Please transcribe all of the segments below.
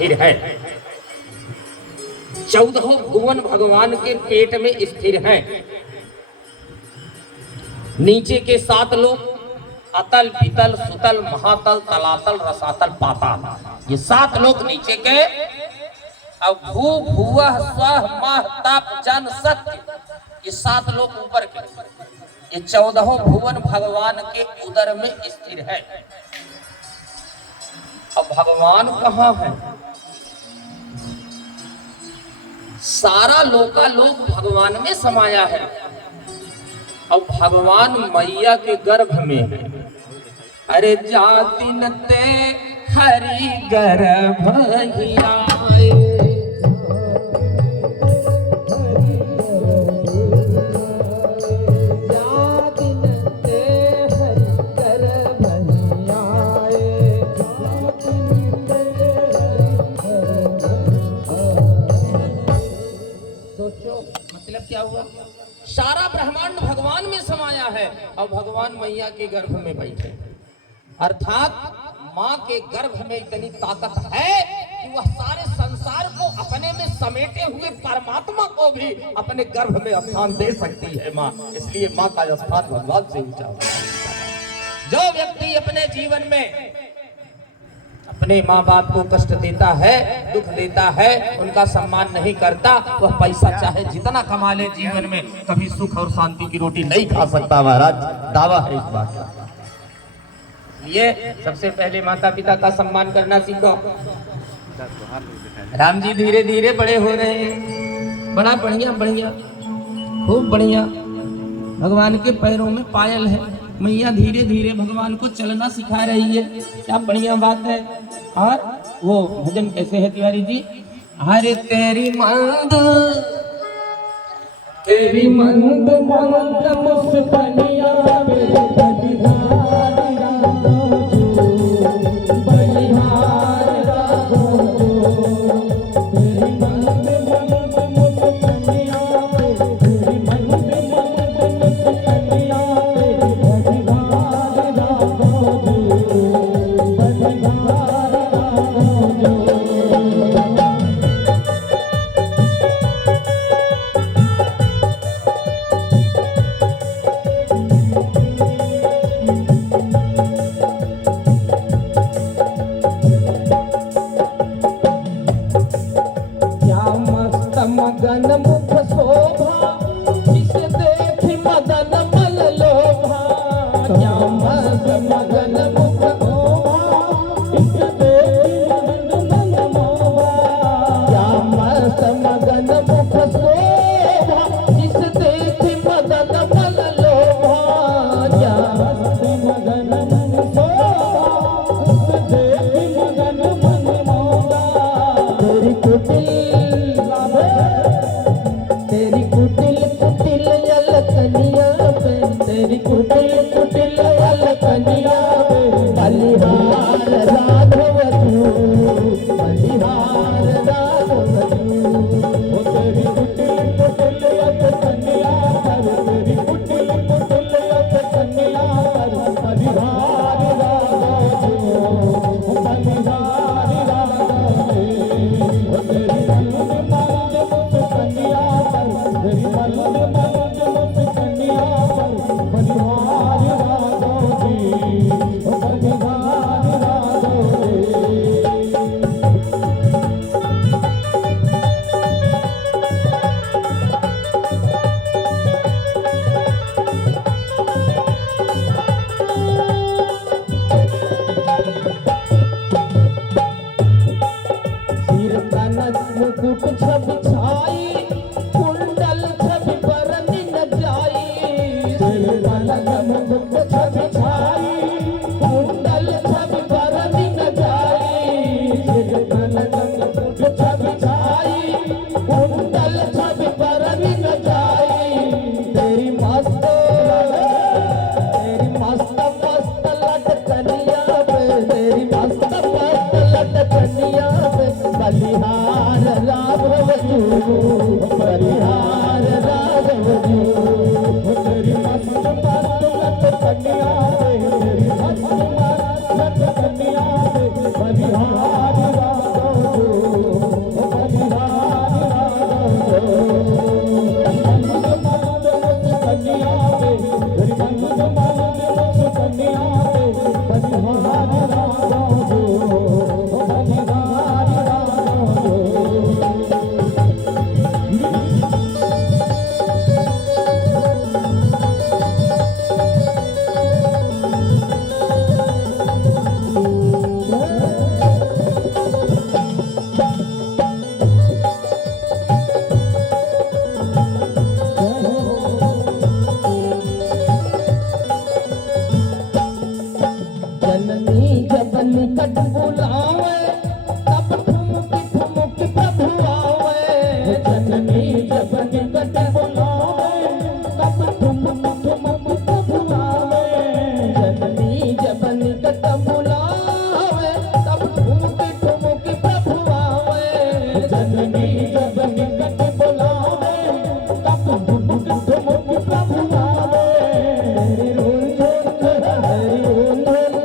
स्थिर है। 14 भुवन भगवान के पेट में स्थिर हैं। नीचे के 7 लोग अतल पितल सुतल महातल तलातल रसातल पाताल, ये 7 लोग नीचे के। अब भू भुवः स्वः मह तप जन सत्य, ये 7 लोग ऊपर के। ये 14 भुवन भगवान के उदर में स्थिर है। अब भगवान कहाँ है? सारा लोकालोक भगवान में समाया है। अब भगवान मैया के गर्भ में है। अरे जाति न ते हरि गर्भ ही आए, जाति न ते हरि गर्भ ही आए, जाति न ते सोचो मतलब क्या हुआ? सारा ब्रह्मांड भगवान में समाया है और भगवान मैया के गर्भ में बैठे। अर्थात माँ के गर्भ में इतनी ताकत है कि वह सारे संसार को अपने में समेटे हुए परमात्मा को भी अपने गर्भ में स्थान दे सकती है माँ। इसलिए माँ का स्थान भगवान से ऊंचा होता है। जो व्यक्ति अपने जीवन में अपने माँ बाप को कष्ट देता है, दुख देता है, उनका सम्मान नहीं करता, वह पैसा चाहे जितना कमा ले जीवन में कभी सुख और शांति की रोटी नहीं खा सकता। महाराज दावा है इस बात का। ये सबसे पहले माता पिता का सम्मान करना सीखो। राम जी धीरे धीरे बड़े हो रहे हैं, बड़ा बढ़िया बढ़िया खूब बढ़िया। भगवान के पैरों में पायल है, मैया धीरे धीरे भगवान को चलना सिखा रही है। क्या बढ़िया बात है। और वो भजन कैसे है तिवारी जी? हरे तेरी मंद मंद मुस्कानिया कन्या जननी जब निकट बुलावे तब धुमुक धुमुक प्रभु आवे। तेरी रोल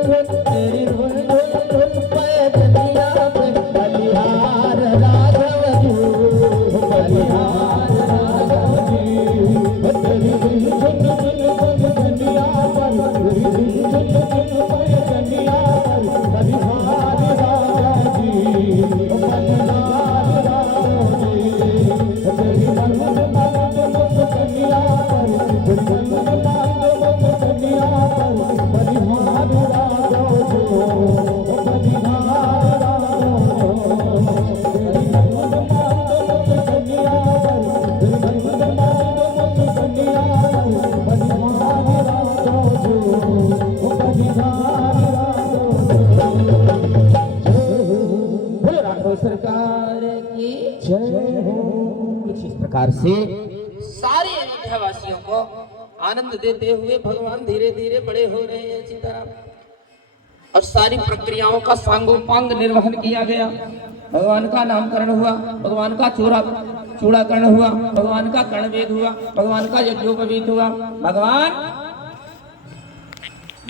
झोल तेरी रोल झोल पैदलिया पे बलिहार राघव जी, बलिहार राघव जी। तेरी झुन झुन पैदलिया पर, तेरी झुन झुन पैदलिया पर बलिहार राघव जी, बलिहार राघव जी। तेरी मनमन मांग मुस्कनिया पर, मनमन मांग मुस्कनिया पर बलिहार राघव जी, बलिहार राघव जी। तेरी मनमन मांग मुस्कनिया पर, मनमन मांग मुस्कनिया पर बलिहार राघव जी, बलिहार राघव जी। सरकार की जय हो। कुछ इस प्रकार से सारे अयोध्या वासियों को आनंद देते हुए भगवान धीरे धीरे बड़े हो रहे हैं सीताराम। और सारी प्रक्रियाओं का सांगोपांग निर्वहन किया गया। भगवान का नामकरण हुआ, भगवान का चूड़ाकरण हुआ, भगवान का कर्णवेद हुआ, भगवान का यज्ञोपवीत हुआ। भगवान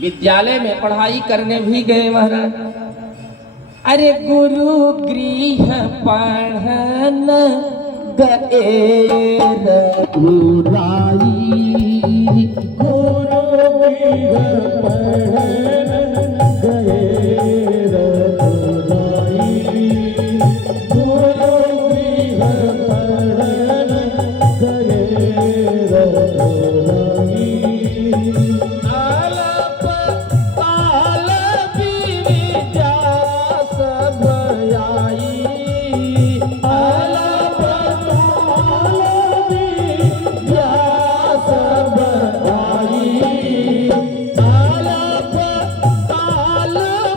विद्यालय में पढ़ाई करने भी गए महाराज। अरे गुरु गृह पढ़न गए रघुराई, गुरु गृह पढ़न गए रघुराई, गुरु गृह पढ़न गए रघुराई। आलप काल विद्या सब आई, आलप काल विद्या सब आई, आलप काल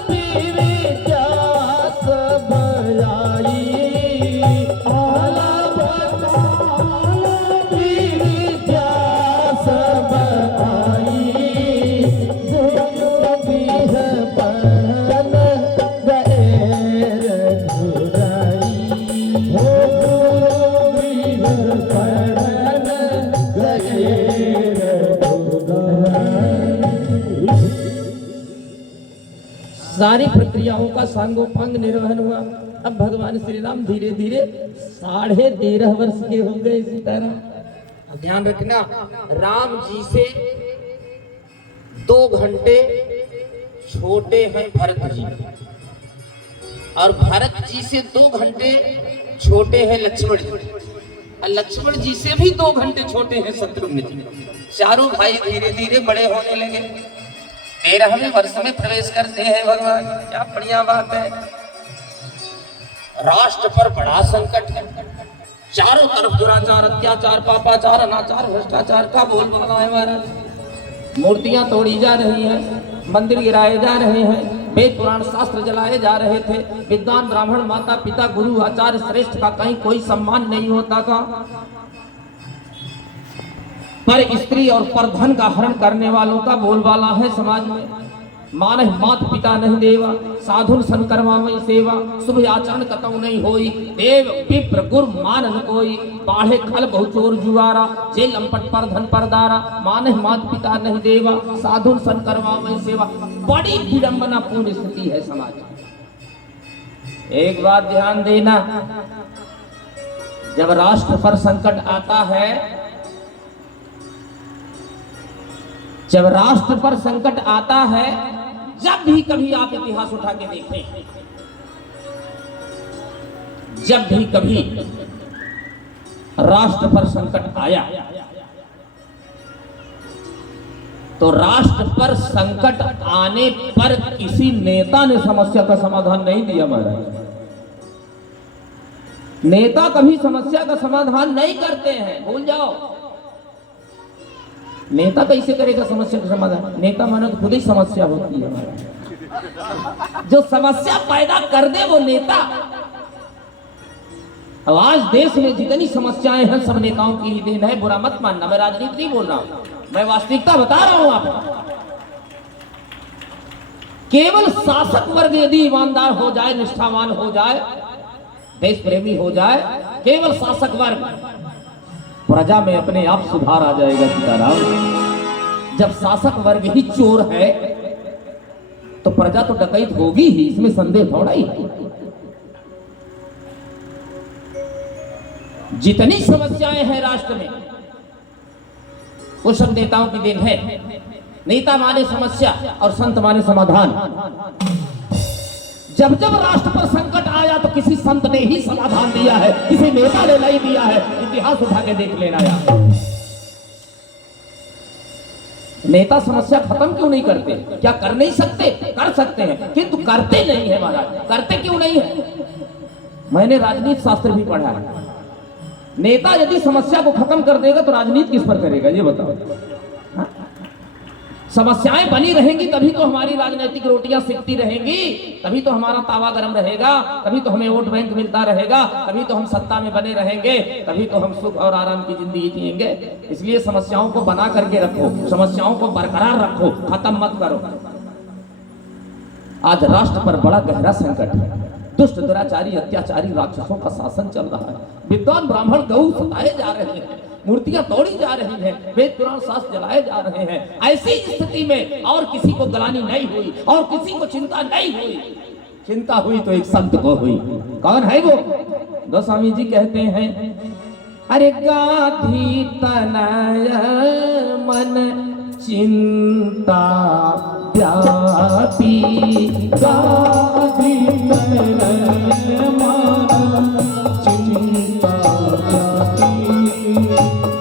विद्या सब आई, आलप काल विद्या सब आई। गुरु गृह पढ़न गए रघुराई, हो गुरु गृह पढ़न गए रघुराई। सारी प्रक्रियाओं का सांगोपांग निर्वहन हुआ। अब भगवान श्री राम धीरे धीरे 13.5 वर्ष के हो गए सीताराम। अब ध्यान रखना, राम जी से 2 घंटे छोटे हैं भरत जी, और भरत जी से 2 घंटे छोटे हैं लक्ष्मण जी, और लक्ष्मण जी से भी 2 घंटे छोटे हैं शत्रुघ्न जी। चारों भाई धीरे धीरे बड़े होने लगे। 13वें वर्ष में प्रवेश करते हैं भगवान। क्या बढ़िया बात है। राष्ट्र पर बड़ा संकट है। चारों तरफ दुराचार, अत्याचार, पापाचार, अनाचार, भ्रष्टाचार का बोल बना है महाराज। मूर्तियां तोड़ी जा रही हैं, मंदिर गिराए जा रहे हैं, वेद पुराण शास्त्र जलाए जा रहे थे। विद्वान ब्राह्मण, माता पिता, गुरु आचार्य श्रेष्ठ का कहीं कोई सम्मान नहीं होता था। पर स्त्री और पर धन का हरण करने वालों का बोलबाला है समाज में। मानह मात पिता नहीं देवा, साधुन सन करवावई सेवा, शुभ आचरण कतौ नहीं होई, देव विप्र गुर मानन कोई, बाढ़े खल बहुचोर जुआरा, जे लंपट पर धन परदारा, मानह मात पिता नहीं देवा, साधुन सन करवावई सेवा। बड़ी विडंबना पूर्ण स्थिति है समाज। एक बात ध्यान देना, जब राष्ट्र पर संकट आता है, जब राष्ट्र पर संकट आता है, जब भी कभी आप इतिहास उठा के देखें, जब भी कभी राष्ट्र पर संकट आया तो राष्ट्र पर संकट आने पर किसी नेता ने समस्या का समाधान नहीं दिया महाराज। नेता कभी समस्या का समाधान नहीं करते हैं, भूल जाओ। नेता कैसे करेगा समस्या का समाधान? नेता मानो तो खुद ही समस्या होती है। जो समस्या पैदा कर दे वो नेता। अब आज देश में जितनी समस्याएं हैं सब नेताओं की ही देन है। बुरा मत मानना, मैं राजनीति नहीं बोल रहा हूं, मैं वास्तविकता बता रहा हूं आपको। केवल शासक वर्ग यदि ईमानदार हो जाए, निष्ठावान हो जाए, देश प्रेमी हो जाए केवल शासक वर्ग, प्रजा में अपने आप सुधार आ जाएगा। सीताराम, जब शासक वर्ग ही चोर है तो प्रजा तो डकैत होगी ही, इसमें संदेह थोड़ा ही है। जितनी समस्याएं हैं राष्ट्र में वो सब नेताओं की देन है। नेता माने समस्या और संत माने समाधान। जब जब राष्ट्र पर संकट आया तो किसी संत ने ही समाधान दिया है, किसी नेता ने नहीं दिया है। इतिहास उठा के देख लेना यार। नेता समस्या खत्म क्यों नहीं करते? क्या कर नहीं सकते? कर सकते हैं, किंतु करते नहीं है महाराज। करते क्यों नहीं है? मैंने राजनीति शास्त्र भी पढ़ा है। नेता यदि समस्या को खत्म कर देगा तो राजनीति किस पर करेगा ये बताओ। हाँ? समस्याएं बनी रहेंगी तभी तो हमारी राजनीतिक रोटियां सिकती रहेंगी, तभी तो हमारा तावा गरम रहेगा, तभी तो हमें वोट बैंक मिलता रहेगा, तभी तो हम सत्ता में बने रहेंगे, तभी तो हम सुख और आराम की जिंदगी जिएंगे। इसलिए समस्याओं को बना करके रखो, समस्याओं को बरकरार रखो, खत्म मत करो। आज राष्ट्र पर बड़ा गहरा संकट है। दुष्ट दुराचारी अत्याचारी राक्षसों का शासन चल रहा है। विद्वान ब्राह्मण गऊ सताए जा रहे हैं, मूर्तियां तोड़ी जा रही हैं, वेद पुराण शास्त्र जलाए जा रहे हैं। ऐसी स्थिति में और किसी को गलानी नहीं हुई और किसी को चिंता नहीं हुई। चिंता हुई तो एक संत को हुई। कौन है वो? गोस्वामी जी कहते हैं, अरे गाधी तनय मन चिंता व्यापी, गाधी तनय मन चिंता व्यापी,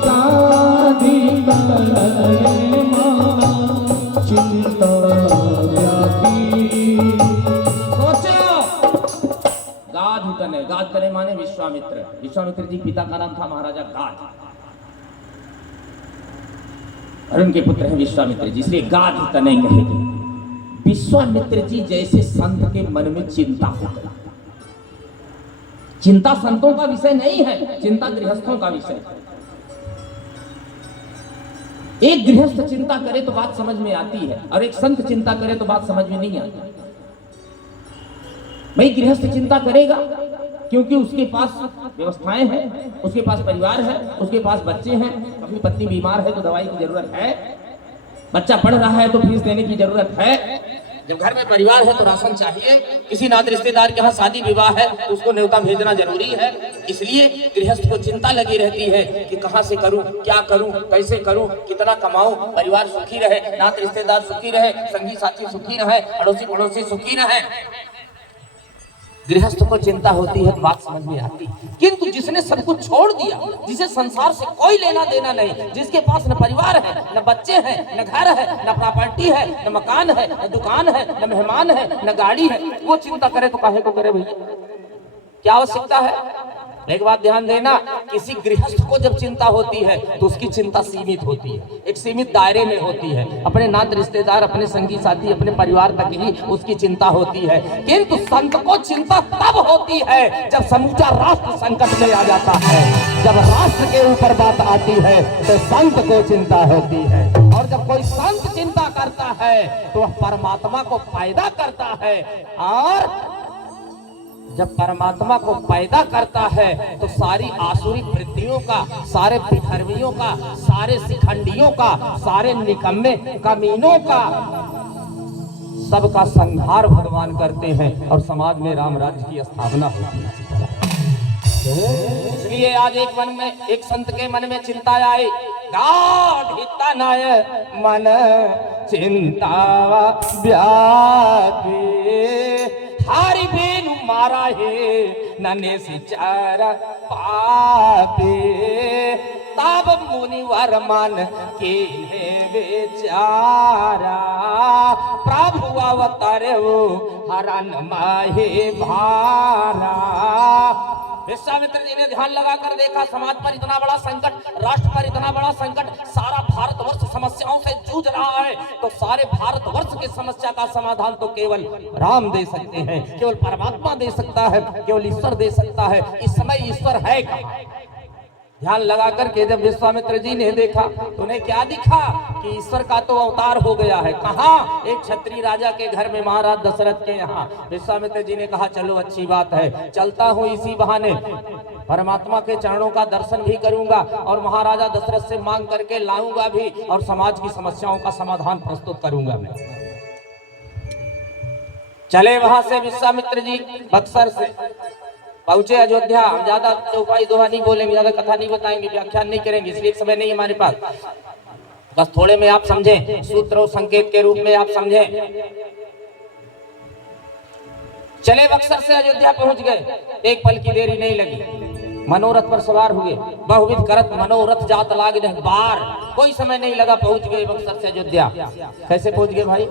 गाधी तनय मन चिंता व्यापी। सोचो, गाध तनय, गाध तनय माने विश्वामित्र। विश्वामित्र जी पिता का नाम था महाराजा गाध और उनके पुत्र हैं विश्वामित्र जी, इसलिए गाध तनय कहेंगे। विश्वामित्र जी जैसे संत के मन में चिंता होगा। चिंता संतों का विषय नहीं है, चिंता गृहस्थों का विषय। एक गृहस्थ चिंता करे तो बात समझ में आती है और एक संत चिंता करे तो बात समझ में नहीं आती। भाई गृहस्थ चिंता करेगा क्योंकि उसके पास व्यवस्थाएं हैं, उसके पास परिवार है, उसके पास बच्चे हैं। कभी पत्नी बीमार है तो दवाई की जरूरत है, बच्चा पढ़ रहा है तो फीस देने की जरूरत है, जब घर में परिवार है तो राशन चाहिए, किसी नात रिश्तेदार के यहाँ शादी विवाह है तो उसको न्योता भेजना जरूरी है। इसलिए गृहस्थ को चिंता लगी रहती है कि कहाँ से करूं, क्या करूं, कैसे करूं, कितना कमाऊं, परिवार सुखी रहे, नात रिश्तेदार सुखी रहे, संगी साथी सुखी रहे, अड़ोसी पड़ोसी सुखी रहे। गृहस्थ को चिंता होती है, बात समझ में आती। किंतु जिसने सब कुछ छोड़ दिया, जिसे संसार से कोई लेना देना नहीं, जिसके पास न परिवार है, न बच्चे हैं, न घर है, न प्रॉपर्टी है, न मकान है, न दुकान है, न मेहमान है, न गाड़ी है, वो चिंता करे तो काहे को करे भैया? क्या आवश्यकता है? एक बात ध्यान देना, किसी गृहस्थ को जब चिंता होती है तो उसकी चिंता सीमित होती है, एक सीमित दायरे में होती है। अपने नात रिश्तेदार, अपने संगी साथी, अपने परिवार तक ही उसकी चिंता होती है। किंतु संत को चिंता तब होती है जब समूचा राष्ट्र संकट में आ जाता है। जब राष्ट्र के ऊपर बात आती है तो संत को चिंता होती है। और जब कोई संत चिंता करता है तो वह परमात्मा को पैदा करता है, और जब परमात्मा को पैदा करता है तो सारी आसुरी वृत्तियों का, सारे विधर्मियों का, सारे शिखंडियों का, सारे निकम्मे कमीनों का, सबका संहार भगवान करते हैं और समाज में राम राज्य की स्थापना होती है। इसलिए आज एक मन में, एक संत के मन में चिंता आई, गाढ़ तनय मन चिंता व्यापी, हारी बेनु मारा है नने सिचार पापे, तब मुनिवर मन के बेचारा, प्रभु अवतारे वो हरण माहे भारा। विश्वामित्र जी ने ध्यान लगाकर देखा, समाज पर इतना बड़ा संकट, राष्ट्र पर इतना बड़ा संकट, सारा भारतवर्ष समस्याओं से जूझ रहा है, तो सारे भारतवर्ष की समस्या का समाधान तो केवल राम दे सकते हैं, केवल परमात्मा दे सकता है, केवल ईश्वर दे सकता है। इस समय ईश्वर है कहाँ? ध्यान लगा करके जब विश्वामित्र जी ने देखा तो उन्हें क्या दिखा कि ईश्वर का तो अवतार हो गया है। कहाँ? एक क्षत्रिय राजा के घर में, महाराज दशरथ के यहाँ। विश्वामित्र जी ने कहा चलो अच्छी बात है, चलता हूँ इसी बहाने परमात्मा के चरणों का दर्शन भी करूंगा और महाराजा दशरथ से मांग करके लाऊंगा भी और समाज की समस्याओं का समाधान प्रस्तुत करूंगा मैं। चले वहां से विश्वामित्र जी बक्सर से पहुंचे अयोध्या। हम ज्यादा चौपाई दोहा नहीं बोलेंगे, ज्यादा कथा नहीं बताएंगे, व्याख्यान नहीं करेंगे, इसलिए समय नहीं हमारे पास। बस थोड़े में आप समझें, सूत्र और संकेत के रूप में आप समझें। चले बक्सर से अयोध्या पहुंच गए, एक पल की देरी नहीं लगी। मनोरथ पर सवार हुए, बहुविध करत मनोरथ जात लाग नहीं बार। कोई समय नहीं लगा, पहुंच गए बक्सर से अयोध्या। कैसे पहुंच गए भाई?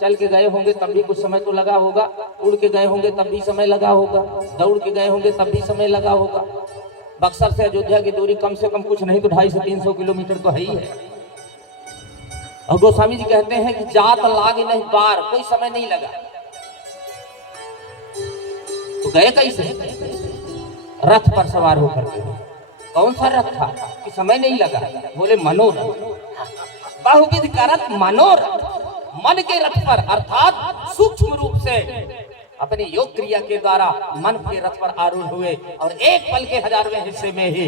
चल के गए होंगे तब भी कुछ समय तो लगा होगा, उड़ के गए होंगे तब भी समय लगा होगा, दौड़ के गए होंगे तब भी समय लगा होगा। बक्सर से अयोध्या की दूरी कम से कम कुछ नहीं तो 250 से 300 किलोमीटर तो है ही है। और गोस्वामी जी कहते हैं कि जात लाग नहीं बार, कोई समय नहीं लगा। तो गए कैसे? रथ पर सवार होकर के। कौन सा रथ था कि समय नहीं लगा? बोले मनोरथ। बहुविध करत मनोरथ, मन के रथ पर, अर्थात सूक्ष्म रूप से अपनी योग क्रिया के द्वारा मन के रथ पर आरूढ़ हुए और एक पल के 1000वें हिस्से में ही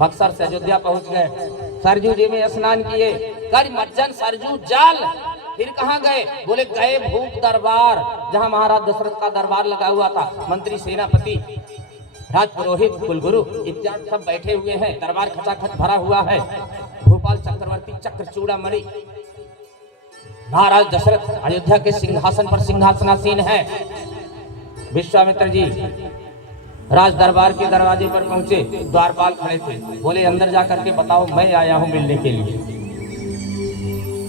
बक्सर से अयोध्या पहुंच गए। सरजू जी में स्नान किए, कर मज्जन सरजू जाल। फिर कहाँ गए? बोले गए भूप दरबार, जहां महाराज दशरथ का दरबार लगा हुआ था। मंत्री, सेनापति, राजपुरोहित, कुलगुरु इत्यादि सब बैठे हुए हैं। दरबार खचाखच भरा हुआ है। भोपाल चक्रवर्ती चक्र चूड़ामणि महाराज दशरथ अयोध्या के सिंहासन पर सिंहासनासीन है। विश्वामित्र जी राज दरबार के दरवाजे पर पहुंचे, द्वारपाल खड़े थे। बोले अंदर जाकर के बताओ, मैं आया हूं मिलने के लिए।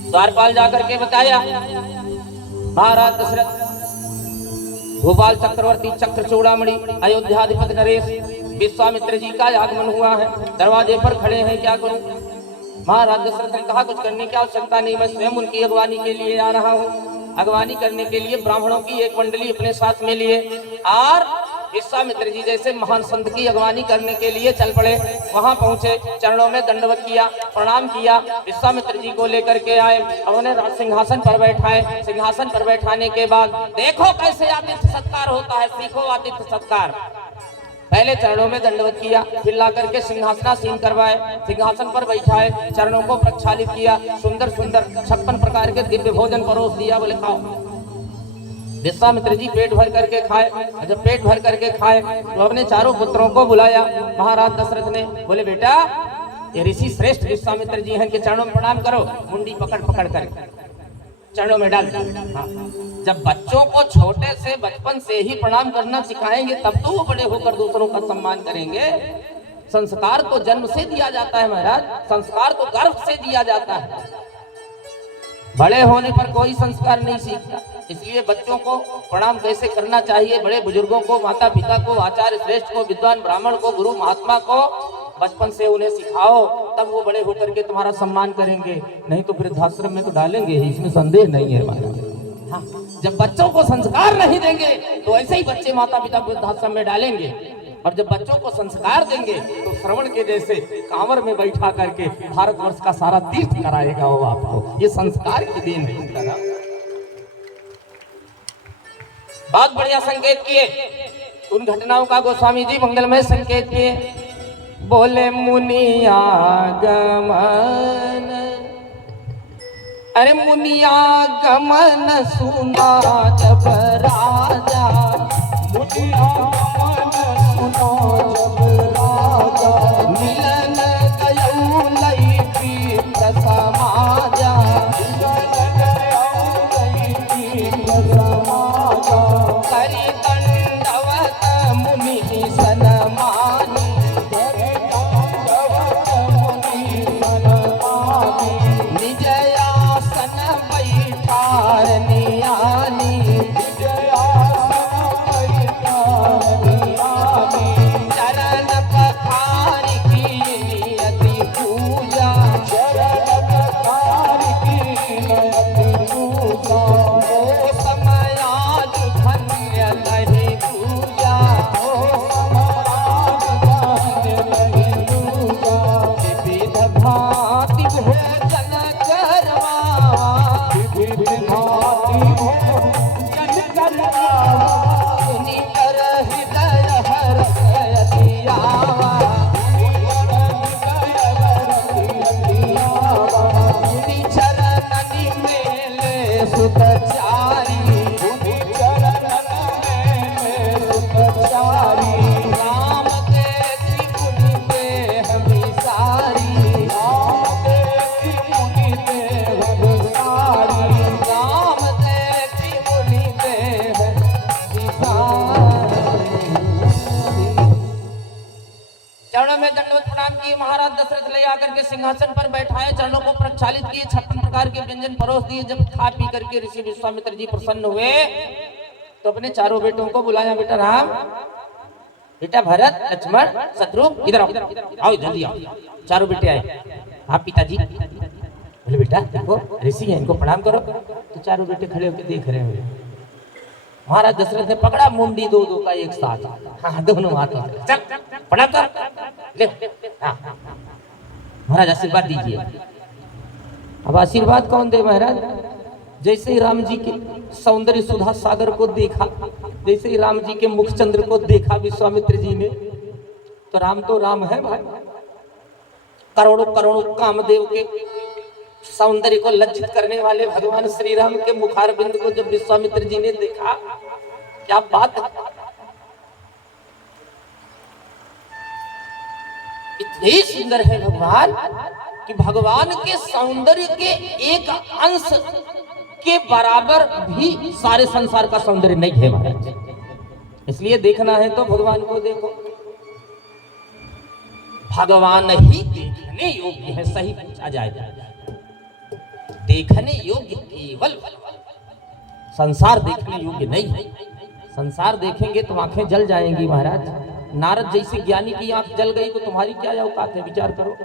द्वारपाल जाकर के बताया, महाराज दशरथ भोपाल चक्रवर्ती चक्र चूड़ामणि अयोध्याधिपति नरेश विश्वामित्र जी का आगमन हुआ है, दरवाजे पर खड़े हैं, क्या करूं? महाराज दशरथ ने कहा कुछ करने की आवश्यकता नहीं, मैं स्वयं उनकी अगवानी के लिए आ रहा हूँ। अगवानी करने के लिए ब्राह्मणों की एक मंडली अपने साथ में लिए और विश्वामित्र जी जैसे महान संत की अगवानी करने के लिए चल पड़े। वहां पहुंचे, चरणों में दंडवत किया, प्रणाम किया। विश्वामित्र जी को लेकर के आए, उन्होंने सिंहासन पर बैठाए। सिंहासन पर बैठाने के बाद देखो कैसे आतिथ्य सत्कार होता है, सीखो आतिथ्य सत्कार। पहले चरणों में दंडवत किया, फिर ला करके सिंहासनासीन करवाए, सिंहासन पर बैठाए, चरणों को प्रक्षालित किया, सुंदर सुंदर 56 प्रकार के दिव्य भोजन परोस दिया। बोले खाओ। विश्वामित्र जी पेट भर करके खाए। जब पेट भर करके खाए तो अपने चारों पुत्रों को बुलाया महाराज दशरथ ने। बोले बेटा, ये ऋषि श्रेष्ठ विश्वामित्र जी हैं, इनके चरणों में प्रणाम करो। मुंडी पकड़ पकड़ कर चरणों में डाल। हाँ। जब बच्चों को छोटे से बचपन से ही प्रणाम करना सिखाएंगे तब तो वो बड़े होकर दूसरों का सम्मान करेंगे। संस्कार तो जन्म से दिया जाता है महाराज, संस्कार तो गर्भ से दिया जाता है। बड़े होने पर कोई संस्कार नहीं सीखता। इसलिए बच्चों को प्रणाम कैसे करना चाहिए, बड़े बुजुर्गों को, माता पिता को, आचार्य श्रेष्ठ को, विद्वान ब्राह्मण को, गुरु महात्मा को बचपन से उन्हें सिखाओ, तब वो बड़े होकर के तुम्हारा सम्मान करेंगे। नहीं तो वृद्धाश्रम में तो डालेंगे ही, इसमें संदेह नहीं है हमारा। हाँ, जब बच्चों को संस्कार नहीं देंगे तो ऐसे ही बच्चे माता पिता वृद्धाश्रम में डालेंगे। और जब बच्चों को संस्कार देंगे तो श्रवण के जैसे कांवर में बैठा करके भारतवर्ष का सारा तीर्थ कराएगा वो आपको। ये संस्कार की देन है। बहुत बढ़िया संकेत किए, उन घटनाओं का गोस्वामी जी मंगलमय संकेत किए। बोले मुनिया गमन, अरे मुनिया गमन सुना जब राजा, मुनिया गमन सुना जब राजा, मिलन गयो लई प्रीत समाजा, मिलन गयो लई प्रीत समाजा, करि दंडवत मुनि सनमानी, करि दंडवत मुनि सनमानी, निज आसन बैठार नियानी, निज आसन बैठार नियानी, चरण पखार की नियति पूजा, चरण पखार की नियति पूजा, ओ समय आज धन्य लहि पूजा, ओ समय में दंडवत प्रणाम किए। महाराज दशरथ ले आकर के सिंहासन पर बैठाए, चरणों को प्रक्षालित किए, 56 प्रकार के व्यंजन परोस दिए। जब खा पी करके ऋषि विश्वामित्र जी प्रसन्न हुए तो अपने चारों बेटों को बुलाया, बेटा राम, बेटा भरत, लक्ष्मण, शत्रुघ्न, इधर आओ, आओ जल्दी आओ। चारों बेटे आए। हाँ पिताजी। बोले बेटा देखो ऋषि है, इनको प्रणाम करो। तो चारों बेटे खड़े होकर देख रहे हैं। महाराज दशरथ ने पकड़ा मुंडी दो का एक साथ, हाँ दोनों हाथों से, चल प्रणाम कर ले। हाँ महाराज आशीर्वाद दीजिए। अब आशीर्वाद कौन दे महाराज? जैसे ही राम जी के सौंदर्य सुधा सागर को देखा, जैसे ही राम जी के मुख चंद्र को देखा विश्वामित्र जी ने, तो राम है भाई। करोड़ों करोड़ों कामदेव के सौंदर्य को लज्जित करने वाले भगवान श्री राम के मुखारबिंद को जब विश्वामित्र जी ने देखा, क्या बात है, इतने सुंदर है भगवान कि भगवान के सौंदर्य के एक अंश के बराबर भी सारे संसार का सौंदर्य नहीं है महाराज। इसलिए देखना है तो भगवान को देखो, भगवान ही देखने योग्य है। सही पूछा जाए देखने योग्य केवल, संसार देखने योग्य नहीं है। संसार देखेंगे तो आंखें जल जाएंगी महाराज। नारद जैसे ज्ञानी की आंख जल गई तो तुम्हारी क्या औकात है, विचार करो।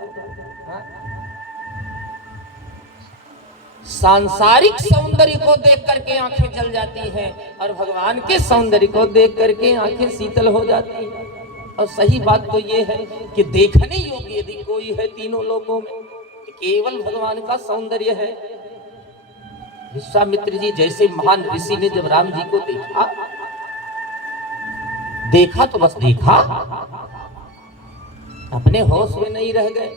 सांसारिक सौंदर्य को देख करके आंखें जल जाती हैं और भगवान के सौंदर्य को देख करके आंखें शीतल हो जाती हैं। और सही बात तो ये है कि देखने योग्य यदि कोई है तीनों लोगों में तो केवल भगवान का सौंदर्य है। विश्वामित्र जी जैसे महान ऋषि ने जब राम जी को देखा तो बस देखा, अपने होश में नहीं रह गए।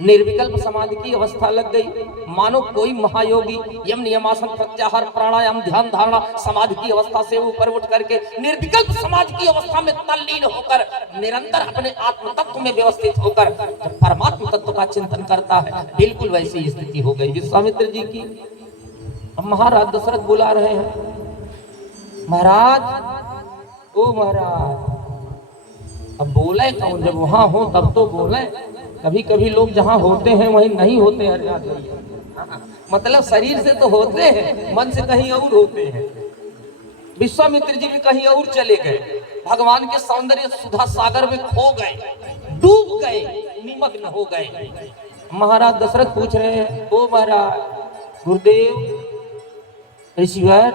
निर्विकल्प समाधि की अवस्था लग गई, मानो कोई महायोगी यम नियमासन प्रत्याहार प्राणायाम ध्यान धारणा समाधि की अवस्था से ऊपर उठ करके निर्विकल्प समाधि की अवस्था में तल्लीन होकर निरंतर अपने आत्म तत्व में व्यवस्थित होकर जब परमात्म तत्व का चिंतन करता है, बिल्कुल वैसी स्थिति हो गई विश्वामित्र जी की। अब महाराज दशरथ बुला रहे हैं, महाराज ओ महाराज। अब बोले कौन? जब वहां हो तब तो बोले। कभी कभी लोग जहां होते हैं वहीं नहीं होते हैं। मतलब शरीर से तो होते हैं, मन से कहीं और होते हैं। विश्वामित्र जी भी कहीं और चले गए, भगवान के सौंदर्य सुधा सागर में खो गए, डूब गए, निमग्न हो गए। महाराज दशरथ पूछ रहे हैं, ओ महाराज गुरुदेव ऋषिवर,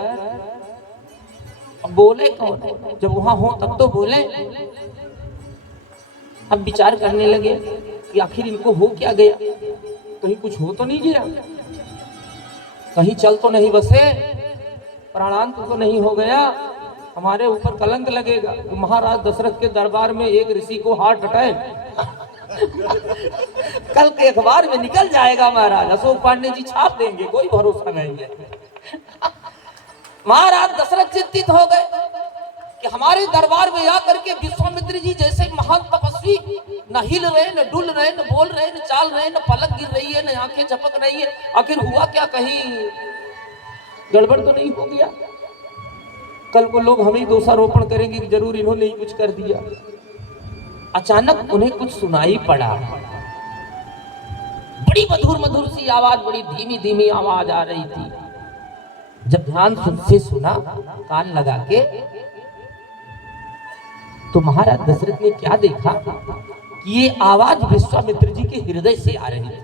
अब बोले कौन? जब वहां हो तब तो बोले। अब विचार करने लगे कि आखिर इनको हो क्या गया, कहीं कुछ हो तो नहीं गया, कहीं चल तो नहीं बसे, प्राणांत तो नहीं हो गया, हमारे ऊपर कलंक लगेगा। तो महाराज दशरथ के दरबार में एक ऋषि को हार्ट अटैक कल के अखबार में निकल जाएगा महाराज, अशोक पांडे जी छाप देंगे, कोई भरोसा नहीं है। महाराज दशरथ चिंतित हो गए कि हमारे दरबार में आकर के विश्वामित्र जी जैसे महान तपस्वी न हिल रहे, न डुल रहे, न बोल रहे, न चाल रहे, न पलक गिर रही है, न आंखें झपक रही है, आखिर हुआ क्या? कहीं गड़बड़ तो नहीं हो गया? कल को लोग हमें दोषारोपण करेंगे कि जरूर इन्होंने ही कुछ कर दिया। अचानक उन्हें कुछ सुनाई पड़ा, बड़ी मधुर मधुर सी आवाज, बड़ी धीमी धीमी आवाज आ रही थी। जब ध्यान से सुना, कान लगा के, तो महाराज दशरथ ने क्या देखा कि ये आवाज विश्वामित्र जी के हृदय से आ रही थी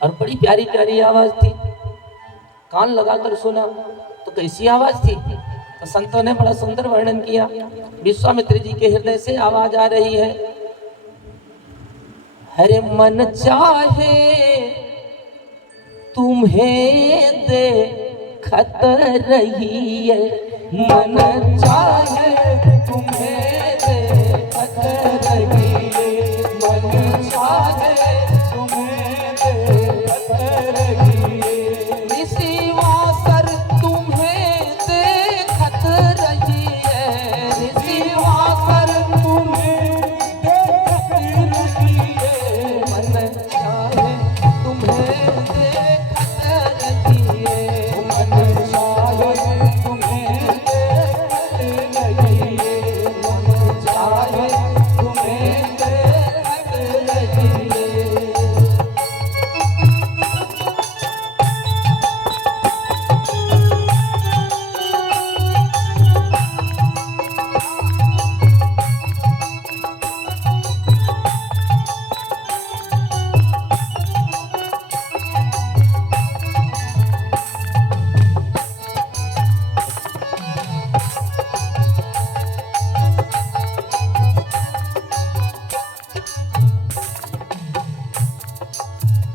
और बड़ी प्यारी प्यारी आवाज थी। कान लगाकर सुना तो कैसी आवाज थी? तो संतों ने बड़ा सुंदर वर्णन किया। विश्वामित्र जी के हृदय से आवाज आ रही है, हरे मन चाहे तुम्हें देखत रही है, मन चाहे तुम्हें देखत रही है, मन चाहे तुम्हें देखत रही है, इसी वासर तुम्हें देखत रही है, इसी वासर तुम्हें देखत रही है, मन चाहे तुम्हें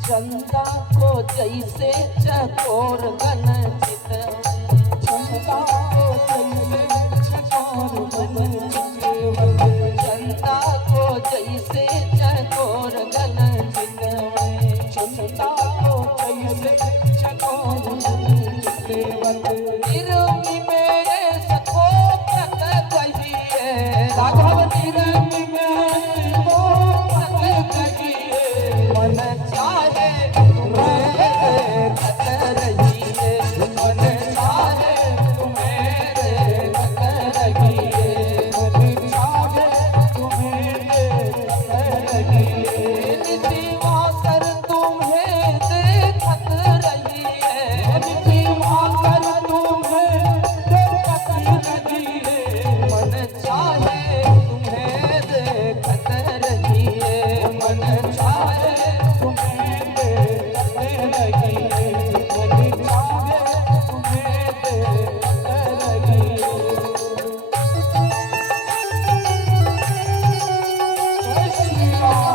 चंदा को जैसे चकोर गन चितवे, चंदा को जैसे चकोर गन चितवे, चंदा को जैसे चकोर गन चितवे, चंदा को जैसे चकोर गन चितवे। निर्मी मेरे सको प्रत कहिए, राघव निर्मी में वो प्रत कहिए, मन चाहे तुम्हें देखत रहिए, मन चाहे तुम्हें देखत रहिए, मन चाहे तुम्हें देखत रहिए, निशिवाकर तुम्हें देखत रहिए, निशिवाकर तुम्हें देखत रहिए, मन चाहे तुम्हें देखत रहिए, मन चाहे तुम्हें देखत रहिए, मन चाहे तुम्हें देखत रहिए। जय श्री राम।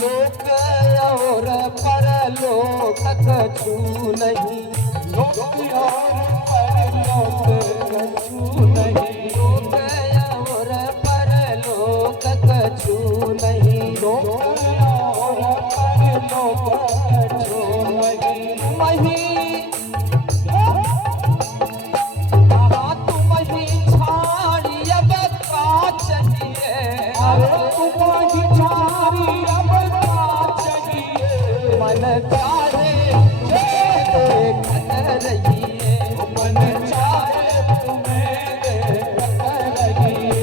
लोक और परलोक कछु नहीं, लोक और परलोक कछु नहीं, लोक और परलोक कछु नहीं, लोक और परलोक कछु नहीं। वही तुम ही छाड़ी अब का चाहिए, अरे तुम्हारी चारी अब क्या चाहिए, मन चाहे देखत रहिए, मन चाहे तुम्हें देखत रहिए,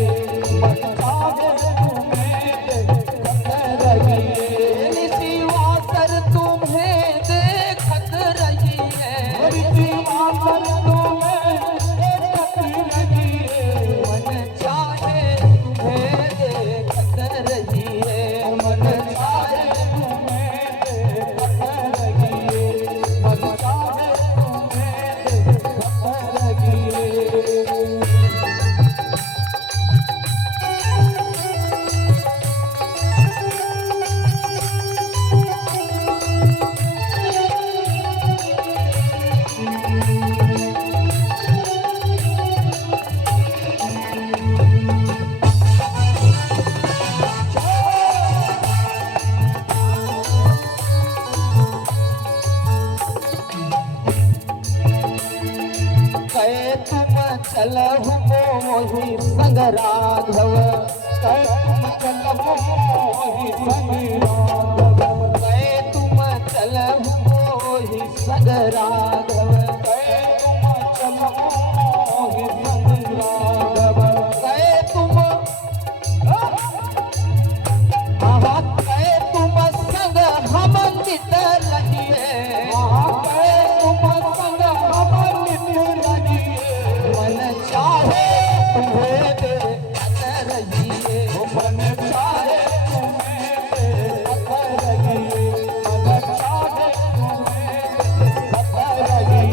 मन चाहे तुम्हें देखत रहिए, निशिवाकर तुम्हें देखत रहिए, निशिवाकर तुम्हें देखत रहिए, मन चाहे तुम्हें देखत रहिए, मन चाहे तुम्हें देखत रहिए, मन चाहे तुम्हें देखत रहिए। कहे तुम चलहु मोहि संग राघव, तुम चलो मोहि संग राघव, कहे तुम चलहु मोहि संग राघव, तुम चलो मोहि संग राघव, कहे तुम कहे तुम संग हम नित रहिए, कहे तुम संग हम नित रहिए, मन चाहे तुम्हें देखत रहिए, मन चाहे तुम्हें देखत रहिए, मन चाहे तुम्हें देखत रहिए।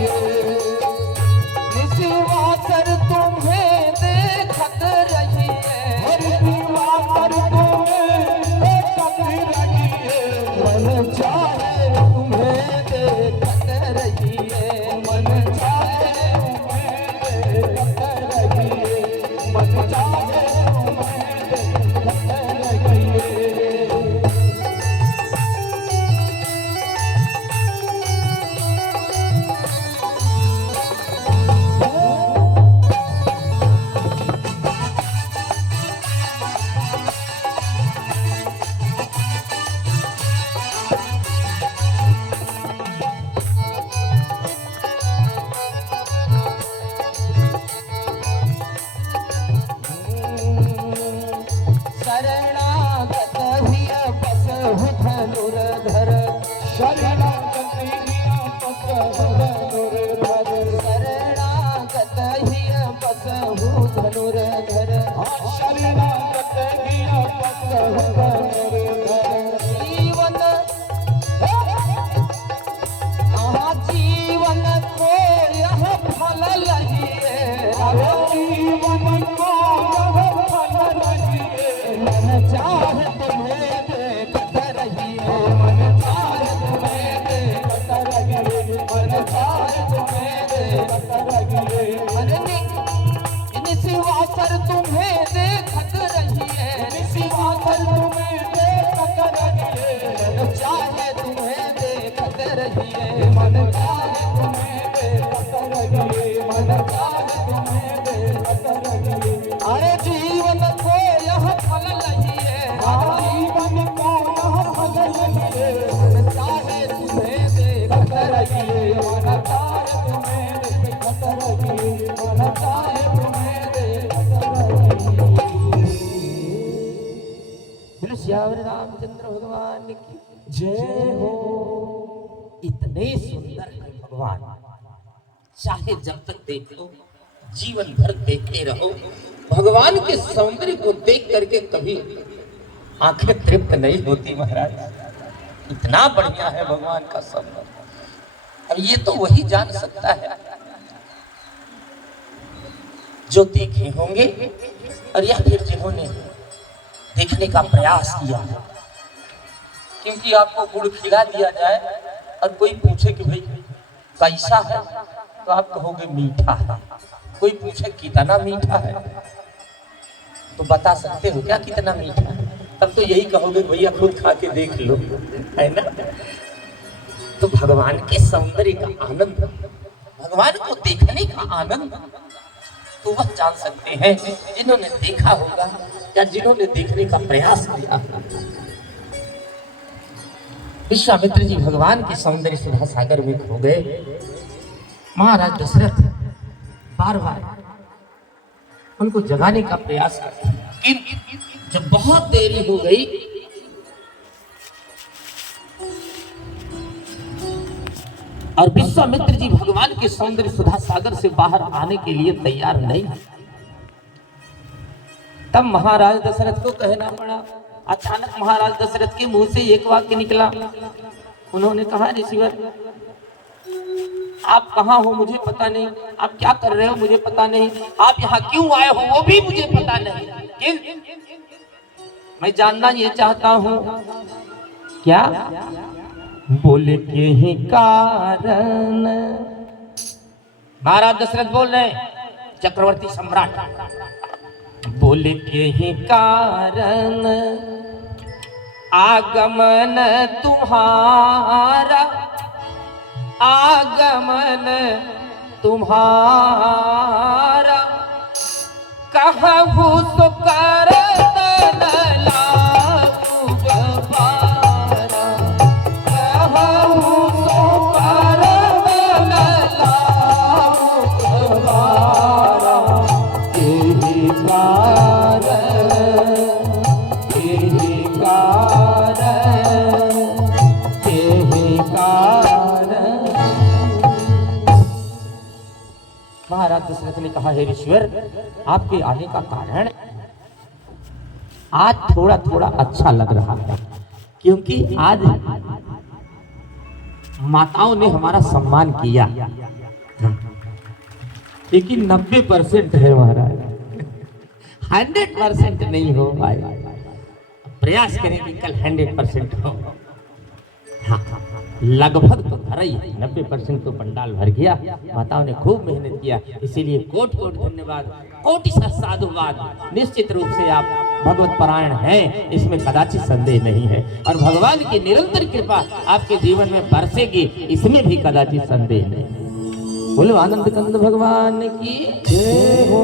रहिए मन चाहे तुम्हें देखत रहिए मन चाहे तुम्हें देखत रहिए। बोलो श्यावर रामचंद्र भगवान की जय हो। इतने सुंदर है भगवान, चाहे जब तक देखो जीवन भर देखते रहो। भगवान के सौंदर्य को देख करके कभी आंखें तृप्त नहीं होती महाराज। इतना बढ़िया है भगवान का सौंदर्य। अब ये तो वही जान सकता है जो देखे होंगे और या फिर जिन्होंने देखने का प्रयास किया। क्योंकि आपको गुड़ खिला दिया जाए और कोई पूछे कि भाई कैसा है तो आप कहोगे मीठा है। कोई पूछे कितना मीठा है तो बता सकते हो क्या कितना मीठा है? तब तो यही कहोगे भैया खुद खा के देख लो, है ना। तो भगवान के सौंदर्य का आनंद, भगवान को देखने का आनंद तो वह जान सकते हैं जिन्होंने देखा होगा या जिन्होंने देखने का प्रयास किया। विश्वामित्र जी भगवान के सौंदर्य सुधा सागर में खो गए। महाराज दशरथ बार बार उनको जगाने का प्रयास करते, लेकिन जब बहुत देरी हो गई और विश्वामित्र जी भगवान के सौंदर्य सुधा सागर से बाहर आने के लिए तैयार नहीं, तब महाराज दशरथ को कहना पड़ा। अचानक महाराज दशरथ के मुंह से एक वाक्य निकला। उन्होंने कहा, ऋषिवर आप कहाँ हो मुझे पता नहीं, आप क्या कर रहे हो मुझे पता नहीं, आप यहाँ क्यों आए हो वो भी मुझे पता नहीं, लेकिन मैं जानना ये चाहता हूँ क्या बोले के ही कारण। महाराज दशरथ बोल रहे हैं, चक्रवर्ती सम्राट, बोले के ही कारण आगमन तुम्हारा, आगमन तुम्हारा, कहूँ तो कर महाराज दशरथ ने कहा, हे ऋषिवर आपके आने का कारण आज थोड़ा थोड़ा अच्छा लग रहा है, क्योंकि आज माताओं ने हमारा सम्मान किया, लेकिन 90% है महाराज, 100% नहीं हो पाए। प्रयास करेंगे कल 100% हो। हाँ, लगभग तो भरा ही, 90% तो पंडाल भर गया। माताओं ने खूब मेहनत किया, इसीलिए कोट कोट धन्यवाद, कोटि साधुवाद। निश्चित रूप से आप भगवत परायण हैं, इसमें कदाचित संदेह नहीं है, और भगवान की निरंतर कृपा आपके जीवन में बरसेगी, इसमें भी कदाचित संदेह नहीं। बोलो आनंद कंद भगवान की जय हो।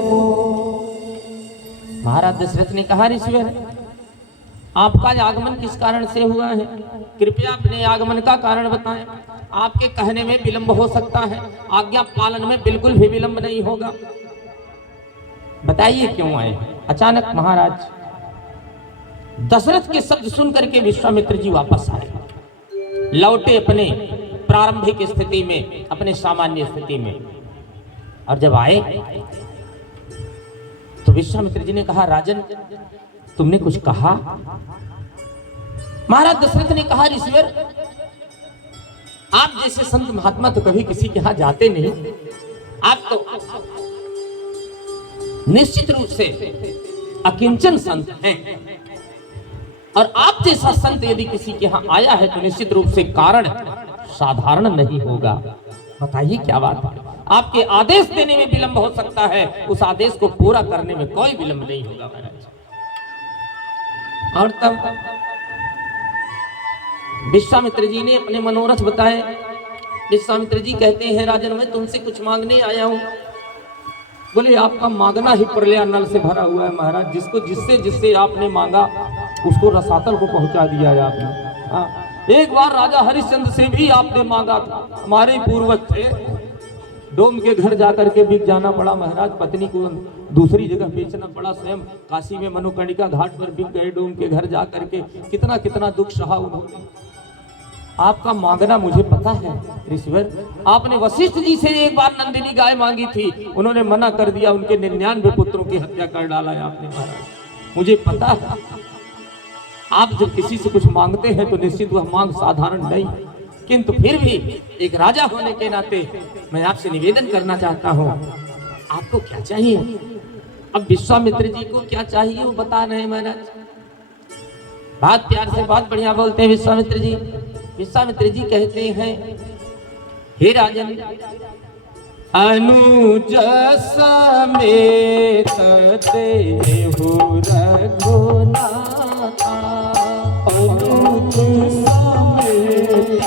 महाराज दशरथ ने कहा, ऋषिवर आपका आगमन किस कारण से हुआ है, कृपया अपने आगमन का कारण बताएं। आपके कहने में विलंब हो सकता है, आज्ञा पालन में बिल्कुल भी विलंब नहीं होगा, बताइए क्यों आए। अचानक महाराज दशरथ के शब्द सुन करके विश्वामित्र जी वापस आए, लौटे अपने प्रारंभिक स्थिति में, अपने सामान्य स्थिति में। और जब आए तो विश्वामित्र जी ने कहा, राजन तुमने कुछ कहा। महाराज दशरथ ने कहा, ऋषिवर आप जैसे संत महात्मा तो कभी किसी के यहां जाते नहीं, आप तो निश्चित रूप से अकिंचन संत हैं, और आप जैसा संत यदि किसी के यहां आया है तो निश्चित रूप से कारण साधारण नहीं होगा। बताइए क्या बात है, आपके आदेश देने में विलंब हो सकता है, उस आदेश को पूरा करने में कोई विलंब नहीं होगा महाराज। और तब विश्वामित्र जी ने अपने मनोरथ बताए। विश्वामित्र जी कहते हैं, राजन मैं तुमसे कुछ मांगने आया हूं। बोले आपका मांगना ही प्रलय नल से भरा हुआ है महाराज, जिसको जिससे जिससे आपने मांगा उसको रसातल को पहुंचा दिया है आपने। एक बार राजा हरिश्चंद्र से भी आपने मांगा था, हमारे पूर्वज थे, डोम के घर जाकर के बिक जाना पड़ा महाराज, पत्नी को दूसरी जगह बेचना पड़ा, स्वयं काशी में मनोकर्णिका घाट पर बिक गए, डोम के घर जा करके कितना कितना दुख सहा उन्होंने। आपका मांगना मुझे पता है ऋषिवर, आपने वशिष्ठ जी से एक बार नंदिनी गाय मांगी थी, उन्होंने मना कर दिया, उनके 99 पुत्रों की हत्या कर डाला है आपने महाराज, मुझे पता है। आप जब किसी से कुछ मांगते हैं तो निश्चित वह मांग साधारण नहीं, किंतु फिर भी एक राजा होने के नाते मैं आपसे निवेदन करना चाहता हूँ, आपको क्या चाहिए? अब विश्वामित्र जी को क्या चाहिए वो बता रहे हैं महाराज, बात प्यार से बहुत बढ़िया बोलते हैं विश्वामित्र जी। विश्वामित्र जी कहते हैं, हे राजन, अनुज समेत देहु रघुनाथा, अनुज समेत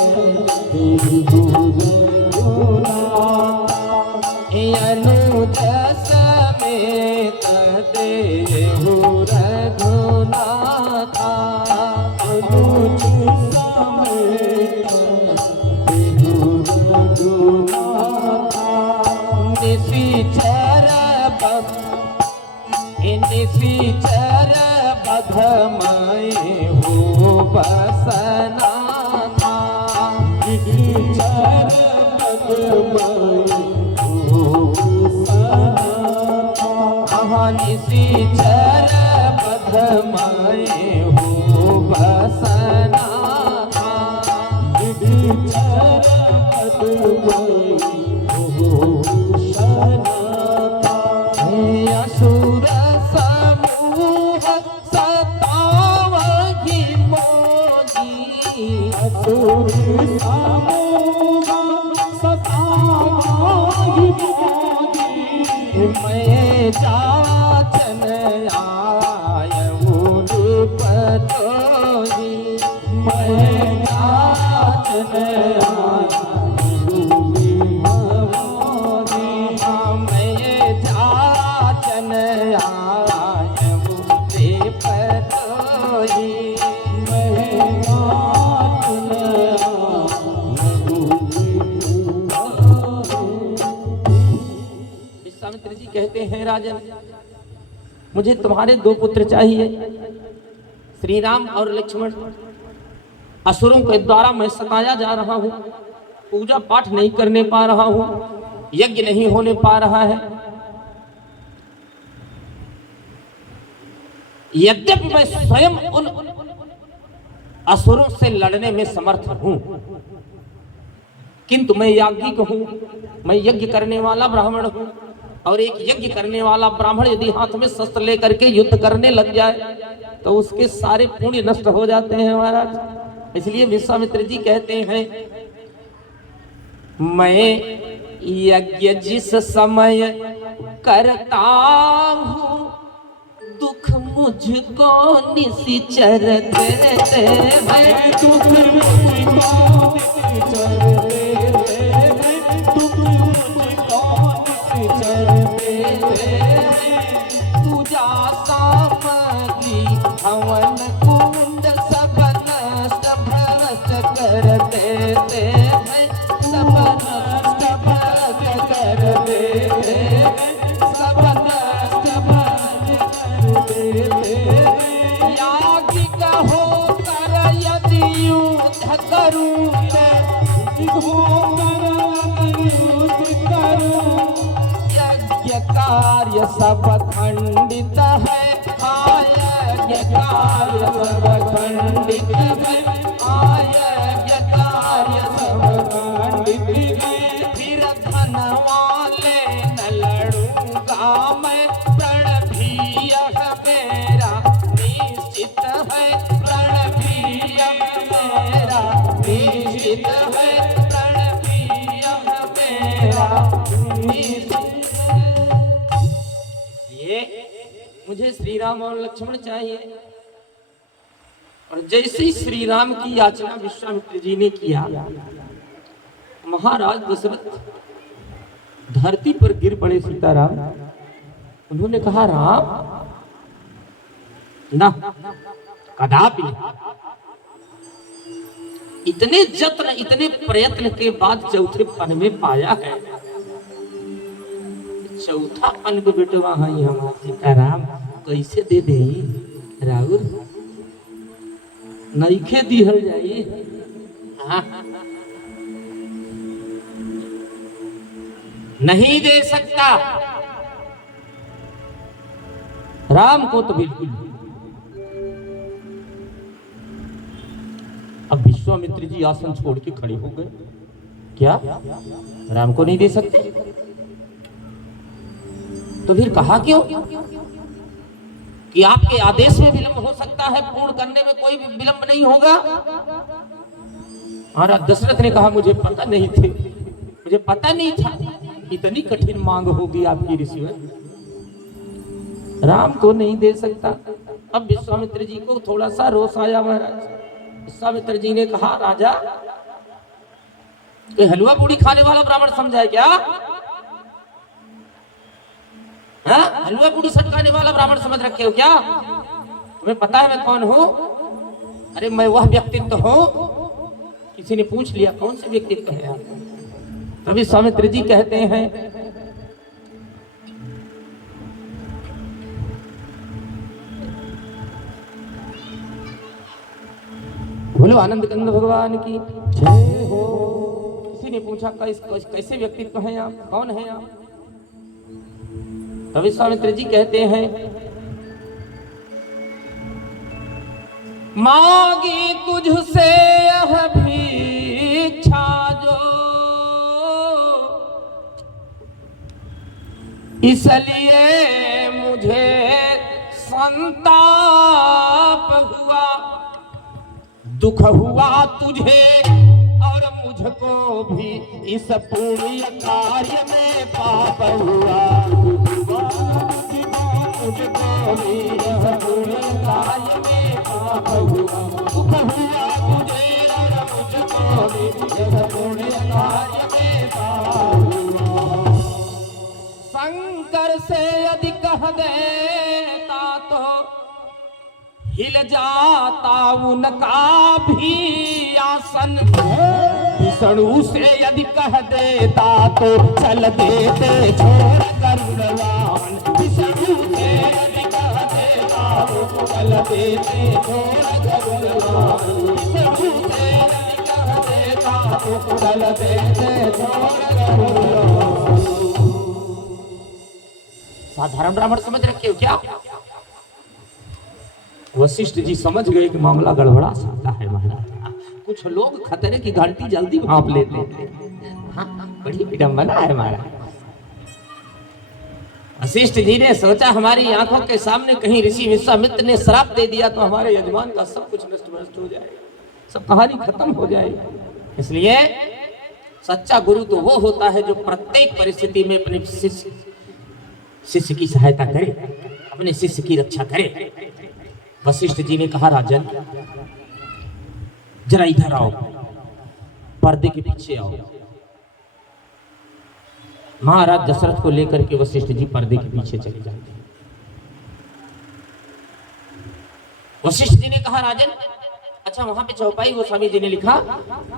देहु रघुनाथा, अनुज समेत देहु रघुनाथा, अनुज समेत देहु रघुनाथा, निशिचर बधमय हो बसना था, निशिचर बधमय हो बसना, निशिचर बधमय हो बसना था, निशिचर बधमय हो बसना, असुर समूह सतावहि मोदी, असुर समूह सतावहि मोदी, मैं जाचन आयऊ पतोही, मैं जाचन आयऊ भवानी, मैं जाचन आयऊ पतोही, मैं जाचन आयऊ भवानी। विश्वामित्र जी कहते हैं, राजन मुझे तुम्हारे 2 पुत्र चाहिए, श्री राम और लक्ष्मण। असुरों के द्वारा मैं सताया जा रहा हूँ, पूजा पाठ नहीं करने पा रहा हूँ, यज्ञ नहीं होने पा रहा है। यद्यपि मैं स्वयं उन असुरों से लड़ने में समर्थ हूं, किंतु मैं याज्ञिक हूं, मैं यज्ञ करने वाला ब्राह्मण हूं, और एक यज्ञ करने वाला ब्राह्मण यदि हाथ में शस्त्र लेकर के युद्ध करने लग जाए तो उसके सारे पुण्य नष्ट हो जाते हैं महाराज। इसलिए विश्वामित्र जी कहते हैं, मैं यज्ञ जिस समय करता हूं, दुख मुझको निशिचर देते हैं, दुख मुझको निशिचर देते हैं, दुख मुझको निशिचर देते हैं, पूजा सामग्री हवन कुंड सब नष्ट भ्रष्ट कर देते हैं, सब नष्ट भ्रष्ट कर देते हैं, सब नष्ट भ्रष्ट याज्ञिक होकर यदि युद्ध करूं यज्ञ कार्य सब खंडित है, यज्ञ कार्य सब खंडित है, यज्ञ कार्य सब खंडित है, फिर धन वाले न लड़ूंगा मैं, प्रण भी यह मेरा निश्चित है, प्रण भी यह मेरा निश्चित है, प्रण भी यह मेरा निश्चित है। ये मुझे श्री राम और लक्ष्मण चाहिए। और जैसे ही श्री राम की याचना विश्वामित्र जी ने किया, महाराज दशरथ धरती पर गिर पड़े सीताराम। उन्होंने कहा, राम ना, कदापि इतने जत्न इतने प्रयत्न के बाद चौथे पन में पाया है। चौथा पन को बेटवा है हमारे सीताराम कैसे दे दे राहुल नईखे दिहल जाई। हाँ। नहीं दे सकता राम को तो बिल्कुल। अब विश्वामित्र जी आसन छोड़ के खड़े हो गए। क्या राम को नहीं दे सकते? तो फिर कहा क्यों कि आपके आदेश में विलंब हो सकता है, पूर्ण करने में कोई विलंब नहीं होगा। महाराज दशरथ ने कहा मुझे पता नहीं थे, मुझे पता नहीं था इतनी कठिन मांग होगी आपकी ऋषिवर, राम को नहीं दे सकता। अब विश्वामित्र जी को थोड़ा सा रोष आया। महाराज विश्वामित्र जी ने कहा राजा कोई हलवा पूड़ी खाने वाला ब्राह्मण समझा है क्या? हाँ? हलवा पूड़ी सटकाने वाला ब्राह्मण समझ रखे हो क्या? तुम्हें पता है मैं कौन हूं? अरे मैं वह व्यक्तित्व हूं। किसी ने पूछ लिया कौन से व्यक्तित्व है आप? तभी विश्वामित्र जी कहते हैं बोलो आनंद कंद भगवान की जय हो। किसी ने पूछा कैसे व्यक्तित्व हैं आप, कौन है आप? तभी विश्वामित्र जी कहते हैं मांगी तुझसे यह भिक्षा जो इसलिए मुझे संताप हुआ, दुख हुआ तुझे और मुझको भी इस पुण्य कार्य में पाप हुआ। मुझको भी इस पुण्य कार्य में पाप हुआ, दुख हुआ तुझे और मुझको भी इस पुण्य कार्य में पाप हुआ। शंकर से यदि कह देता तो हिल जाता उनका भी आसन, विष्णु से यदि कह देता तो चल देते छोड़ गरुड़वाहन। विष्णु से यदि कह देता तो चल देते छोड़ गरुड़वाहन। विष्णु से यदि कह देता तो चल देते छोड़ गरुड़वाहन। साधारण ब्राह्मण समझ रखे हो क्या? वशिष्ठ जी समझ गए कि मामला गड़बड़ा सकता है। महाराज कुछ लोग खतरे की घंटी जल्दी भांप लेते हैं। हाँ, बड़ी विडंबना है महाराज। वशिष्ठ जी ने सोचा हमारी आंखों के सामने कहीं ऋषि विश्वामित्र ने श्राप दे दिया तो हमारे यजमान का सब कुछ नष्ट हो जाएगा, सब कहानी खत्म हो जाएगी। इसलिए सच्चा गुरु तो वो होता है जो प्रत्येक परिस्थिति में अपने शिष्य की सहायता करे, अपने शिष्य की रक्षा करे। वशिष्ठ जी ने कहा राजन जरा इधर आओ, पर्दे के पीछे आओ। महाराज दशरथ को लेकर के वशिष्ठ जी पर्दे के पीछे चले जाते हैं। वशिष्ठ जी ने कहा राजन अच्छा वहां पे चौपाई गोस्वामी जी ने लिखा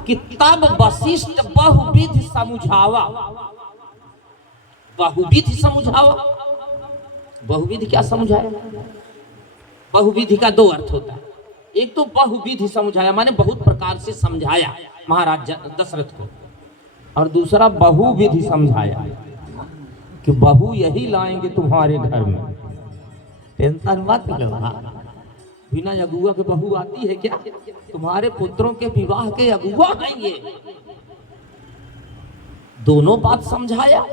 कि तब वशिष्ठ बहुविध समझावा। बहुविध समझावा, बहुविध क्या समझाया? बहुविधि का दो अर्थ होता है। एक तो बहुविधि समझाया माने बहुत प्रकार से समझाया महाराज दशरथ को, और दूसरा बहुविधि समझाया कि बहू यही लाएंगे तुम्हारे घर में, टेंशन मत लो। बिना अगुआ के बहू आती है क्या? तुम्हारे पुत्रों के विवाह के अगुआ हैं ये। दोनों बात समझाया,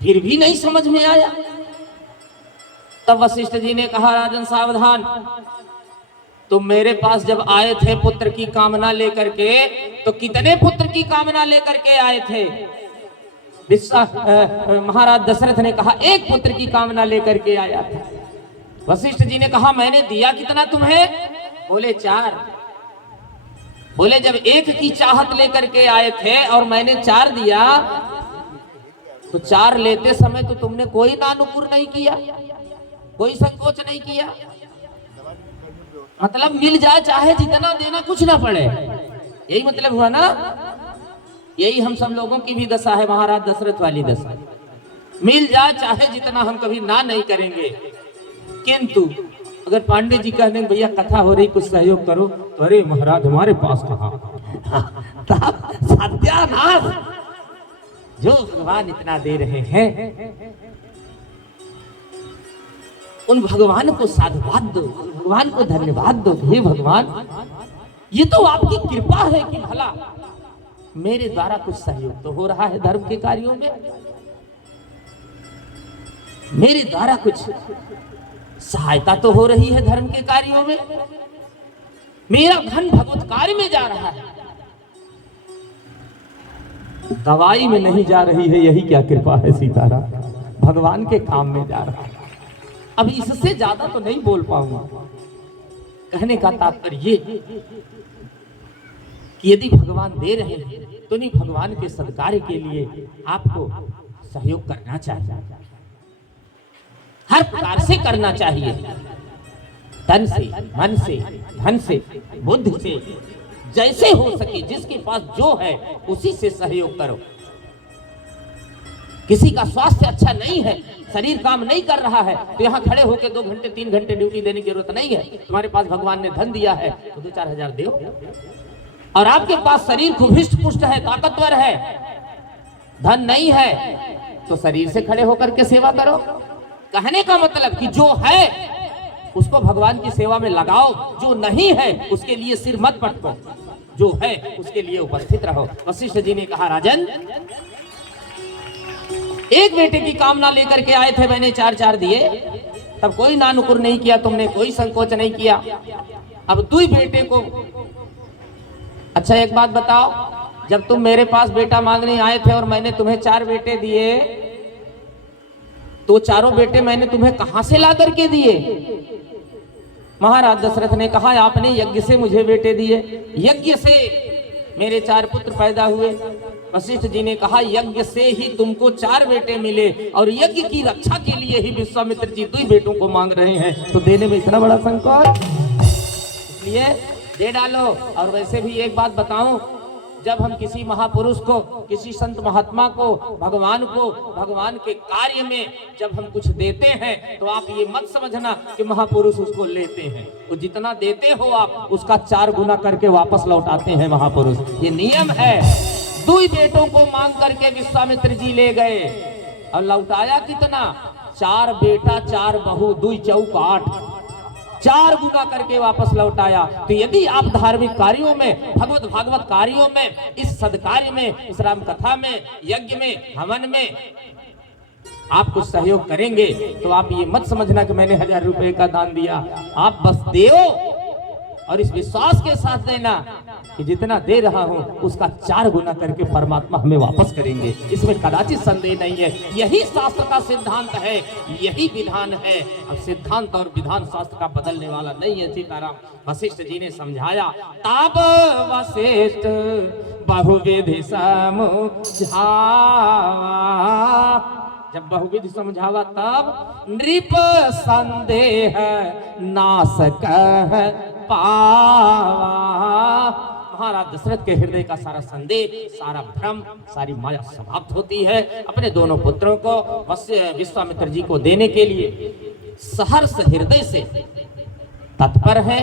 फिर भी नहीं समझ में आया। तब वशिष्ठ जी ने कहा राजन सावधान, तुम मेरे पास जब आए थे पुत्र की कामना लेकर के तो कितने पुत्र की कामना लेकर के आए थे? महाराज दशरथ ने कहा एक पुत्र की कामना लेकर के आया था। वशिष्ठ जी ने कहा मैंने दिया कितना तुम्हें? बोले 4। बोले जब एक की चाहत लेकर के आए थे और मैंने 4 दिया तो 4 लेते समय तो तुमने कोई नानुकुर नहीं किया, कोई संकोच नहीं किया। मतलब मिल जाए चाहे जितना देना कुछ ना पड़े। यही मतलब हुआ ना। यही हम सब लोगों की भी दशा है, महाराज दशरथ वाली दशा। मिल जाए चाहे जितना, हम कभी ना नहीं करेंगे। किंतु अगर पांडे जी कह देंगे भैया कथा हो रही कुछ सहयोग करो, तो अरे महाराज हमारे पास कहाँ। सत्यानाश, जो भगवान इतना दे रहे हैं उन भगवान को साधुवाद दो, भगवान को धन्यवाद दो। हे भगवान, ये तो आपकी कृपा है कि भला मेरे द्वारा कुछ सहयोग तो हो रहा है धर्म के कार्यों में, मेरे द्वारा कुछ सहायता तो हो रही है धर्म के कार्यों में, मेरा धन भगवत कार्य में जा रहा है, दवाई में नहीं जा रही है। यही क्या कृपा है सीताराम, भगवान के काम में जा रहा है। अब इससे ज्यादा तो नहीं बोल पाऊंगा। कहने का तात्पर्य ये कि यदि भगवान दे रहे हैं तो नहीं, भगवान के सत्कार्य के लिए आपको सहयोग करना चाहिए, हर प्रकार से करना चाहिए। तन से, मन से, धन से, बुद्धि से, जैसे हो सके, जिसके पास जो है उसी से सहयोग करो। किसी का स्वास्थ्य अच्छा नहीं है, शरीर काम नहीं कर रहा है, तो यहाँ खड़े होकर 2 घंटे 3 घंटे ड्यूटी देने की जरूरत नहीं है। तुम्हारे पास भगवान ने धन दिया है तो 2-4 हजार दो। और आपके पास शरीर खूब हिष्ट पुष्ट है, ताकतवर है, धन नहीं है, तो शरीर से खड़े होकर के सेवा करो। कहने का मतलब कि जो है उसको भगवान की सेवा में लगाओ, जो नहीं है उसके लिए सिर मत पटको, जो है उसके लिए उपस्थित रहो। वशिष्ठ जी ने कहा, राजन, एक बेटे की कामना लेकर के आए थे, मैंने 4 दिए, तब कोई नानुकुर नहीं किया, तुमने कोई संकोच नहीं किया। अब 2 बेटे को, अच्छा एक बात बताओ, जब तुम मेरे पास बेटा मांगने आए थे और मैंने तुम्हें 4 बेटे दिए, तो 4 बेटे मैंने तुम्हें कहां से ला करके दिए? महाराज दशरथ ने कहा, आपने यज्ञ से मुझे बेटे दिए, यज्ञ से मेरे 4 पुत्र पैदा हुए। वशिष्ठ जी ने कहा, यज्ञ से ही तुमको 4 बेटे मिले, और यज्ञ की रक्षा के लिए ही विश्वामित्र जी 2 बेटों को मांग रहे हैं, तो देने में इतना बड़ा संकोच? इसलिए दे डालो। और वैसे भी एक बात बताऊं, जब हम किसी महापुरुष को, किसी संत महात्मा को, भगवान के कार्य में जब हम कुछ देते हैं, तो आप ये मत समझना कि महापुरुष उसको लेते हैं। वो जितना देते हो आप उसका 4 गुना करके वापस लौटाते हैं महापुरुष, ये नियम है। 2 बेटों को मांग करके विश्वामित्र जी ले गए, और लौटाया कितना? 4 बेटा 4 बहू, 2 चौक 8, 4 गुना करके वापस लौटाया। तो यदि आप धार्मिक कार्यों में, भागवत कार्यों में, इस सदकार्य में, इस राम कथा में, यज्ञ में, हवन में आप कुछ सहयोग करेंगे, तो आप ये मत समझना कि मैंने 1000 रुपए का दान दिया। आप बस दो, और इस विश्वास के साथ देना कि जितना दे रहा हूं उसका 4 गुना करके परमात्मा हमें वापस करेंगे, इसमें कदाचित संदेह नहीं है। यही शास्त्र का सिद्धांत है, यही विधान है। अब सिद्धांत और विधान शास्त्र का बदलने वाला नहीं है। सीताराम, वशिष्ठ जी ने समझाया, ताप वशिष्ठ बहुविधि समझावा, जब बहुविधि समझावा तब नृप संदेह नाश कह पावा। महाराज दशरथ के हृदय का सारा संदेह, सारा भ्रम, सारी माया समाप्त होती है। अपने दोनों पुत्रों को विश्वामित्र जी को देने के लिए सहर्ष हृदय से तत्पर है,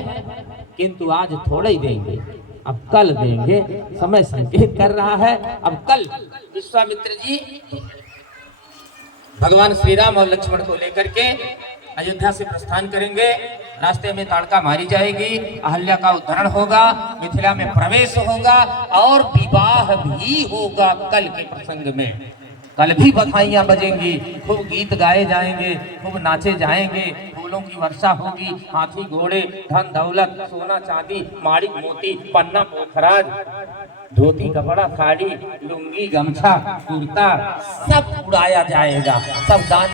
किंतु आज थोड़ा ही देंगे, अब कल देंगे। समय संकेत कर रहा है, अब कल विश्वामित्र जी भगवान श्री राम और लक्ष्मण को लेकर के अयोध्या से प्रस्थान करेंगे। रास्ते में ताड़का मारी जाएगी, अहल्या का उद्धरण होगा, मिथिला में प्रवेश होगा, और विवाह भी होगा कल के प्रसंग में। कल भी बधाइयां बजेंगी, खूब गीत गाए जाएंगे, खूब नाचे जाएंगे, फूलों की वर्षा होगी, हाथी घोड़े, धन दौलत, सोना चांदी, माणिक मोती, पन्ना पोखराज, धोती कपड़ा, साड़ी, लुंगी, गमछा, कुर्ता, सब उड़ाया जाएगा, सब दान